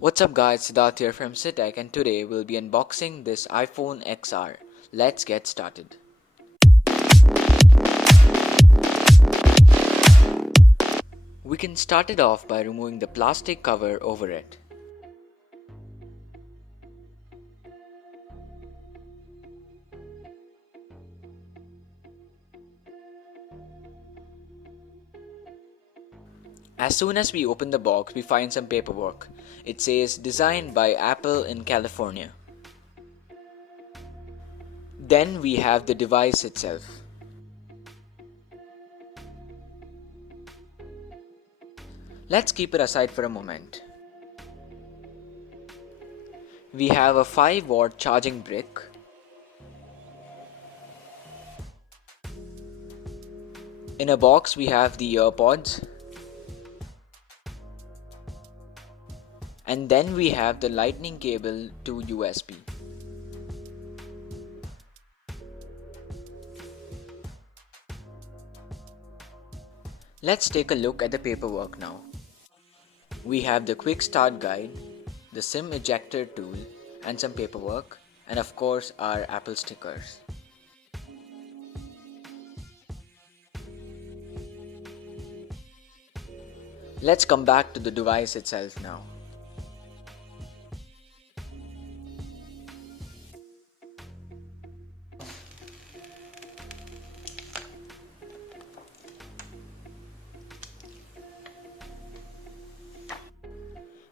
What's up guys, Siddharth here from Sid Tech, and today we'll be unboxing this iPhone XR. Let's get started. We can start it off by removing the plastic cover over it. As soon as we open the box, we find some paperwork. It says designed by Apple in California. Then we have the device itself. Let's keep it aside for a moment. We have a 5-watt charging brick, in a box we have the AirPods, and then we have the lightning cable to USB. Let's take a look at the paperwork now. We have the quick start guide, the SIM ejector tool, and some paperwork, and of course our Apple stickers. Let's come back to the device itself now.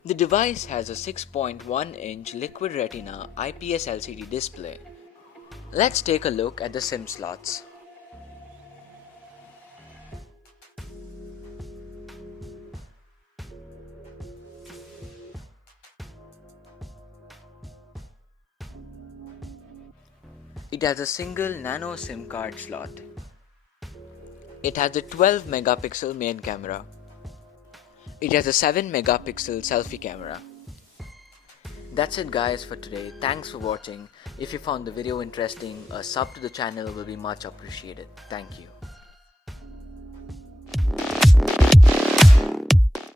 The device has a 6.1-inch Liquid Retina IPS LCD display. Let's take a look at the SIM slots. It has a single nano SIM card slot. It has a 12 megapixel main camera. It has a 7 megapixel selfie camera. That's it guys for today. Thanks for watching. If you found the video interesting, a sub to the channel will be much appreciated. Thank you.